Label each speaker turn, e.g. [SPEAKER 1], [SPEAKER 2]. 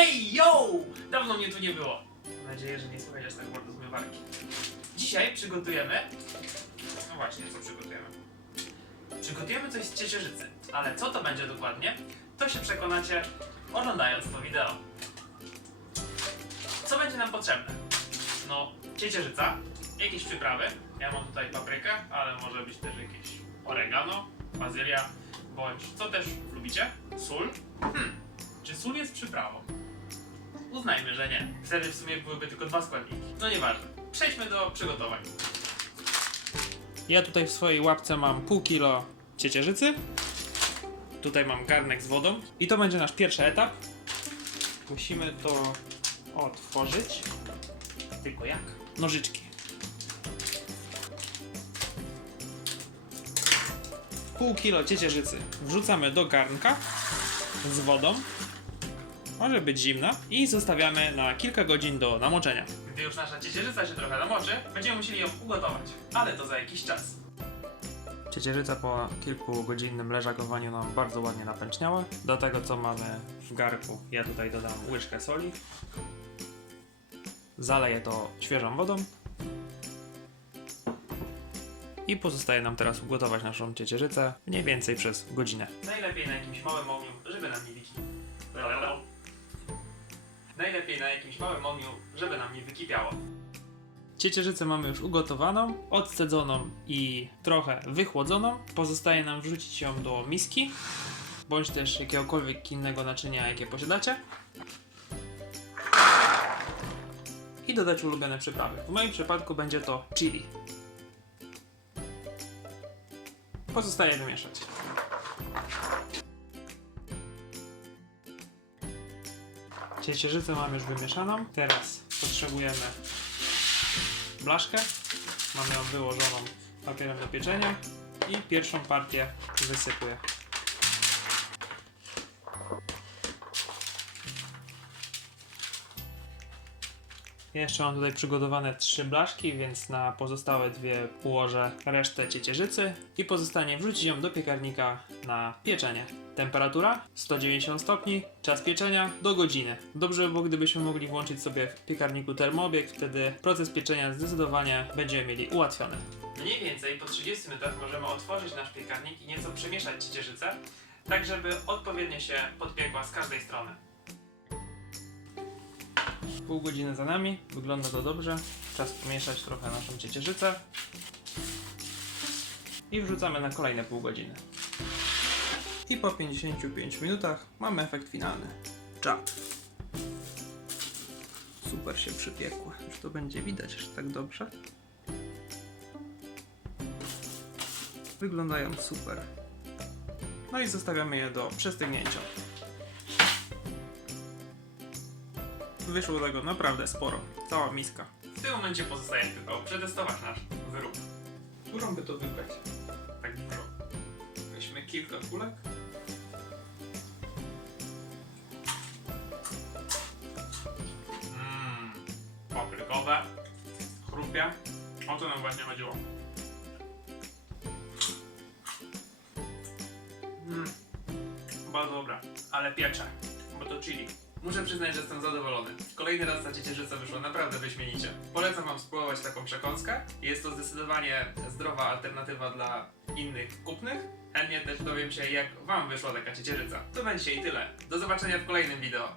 [SPEAKER 1] Hej, yo! Dawno mnie tu nie było. Mam nadzieję, że nie słychać aż tak bardzo zmywarki. Dzisiaj przygotujemy... No właśnie, co przygotujemy? Przygotujemy coś z ciecierzycy. Ale co to będzie dokładnie, to się przekonacie oglądając to wideo. Co będzie nam potrzebne? No, ciecierzyca, jakieś przyprawy. Ja mam tutaj paprykę, ale może być też jakieś oregano, bazylia, bądź co też lubicie? Sól? Hmm, czy sól jest przyprawą? Uznajmy, że nie. Wtedy w sumie byłyby tylko dwa składniki. No nieważne. Przejdźmy do przygotowań. Ja tutaj w swojej łapce mam pół kilo ciecierzycy. Tutaj mam garnek z wodą. I to będzie nasz pierwszy etap. Musimy to otworzyć. Tylko jak? Nożyczki. Pół kilo ciecierzycy wrzucamy do garnka z wodą. Może być zimna. I zostawiamy na kilka godzin do namoczenia. Gdy już nasza ciecierzyca się trochę namoczy, będziemy musieli ją ugotować. Ale to za jakiś czas. Ciecierzyca po kilkugodzinnym leżakowaniu nam bardzo ładnie napęczniała. Do tego co mamy w garku, ja tutaj dodam łyżkę soli. Zaleję to świeżą wodą. I pozostaje nam teraz ugotować naszą ciecierzycę mniej więcej przez godzinę. Najlepiej na jakimś małym ogniu, żeby nam nie wiki. Najlepiej na jakimś małym ogniu, żeby nam nie wykipiało. Ciecierzycę mamy już ugotowaną, odcedzoną i trochę wychłodzoną. Pozostaje nam wrzucić ją do miski, bądź też jakiegokolwiek innego naczynia, jakie posiadacie. I dodać ulubione przyprawy. W moim przypadku będzie to chili. Pozostaje wymieszać. Ciecierzycę mam już wymieszaną. Teraz potrzebujemy blaszkę. Mamy ją wyłożoną papierem do pieczenia i pierwszą partię wysypuję. Jeszcze mam tutaj przygotowane trzy blaszki, więc na pozostałe dwie ułożę resztę ciecierzycy i pozostanie wrzucić ją do piekarnika na pieczenie. Temperatura 190 stopni, czas pieczenia do godziny. Dobrze by było, gdybyśmy mogli włączyć sobie w piekarniku termoobieg, wtedy proces pieczenia zdecydowanie będziemy mieli ułatwiony. Mniej więcej po 30 minutach możemy otworzyć nasz piekarnik i nieco przemieszać ciecierzycę, tak żeby odpowiednio się podpiekła z każdej strony. Pół godziny za nami, wygląda to dobrze. Czas pomieszać trochę naszą ciecierzycę. I wrzucamy na kolejne pół godziny. I po 55 minutach mamy efekt finalny. Czap. Super się przypiekło. Już to będzie widać aż tak dobrze. Wyglądają super. No i zostawiamy je do przestygnięcia. Wyszło tego naprawdę sporo. Cała miska. W tym momencie pozostaje tylko przetestować nasz wyrób. Którą by to wybrać? Tak dużo. Weźmy kilka kulek. Mmm, paprykowe, chrupie. O to nam właśnie chodziło. Mmm, bardzo dobre, ale piecze, bo to chili. Muszę przyznać, że jestem zadowolony. Kolejny raz ta ciecierzyca wyszła naprawdę wyśmienicie. Polecam wam spróbować taką przekąskę. Jest to zdecydowanie zdrowa alternatywa dla innych kupnych. Chętnie też dowiem się, jak wam wyszła taka ciecierzyca. To będzie dzisiaj tyle. Do zobaczenia w kolejnym wideo.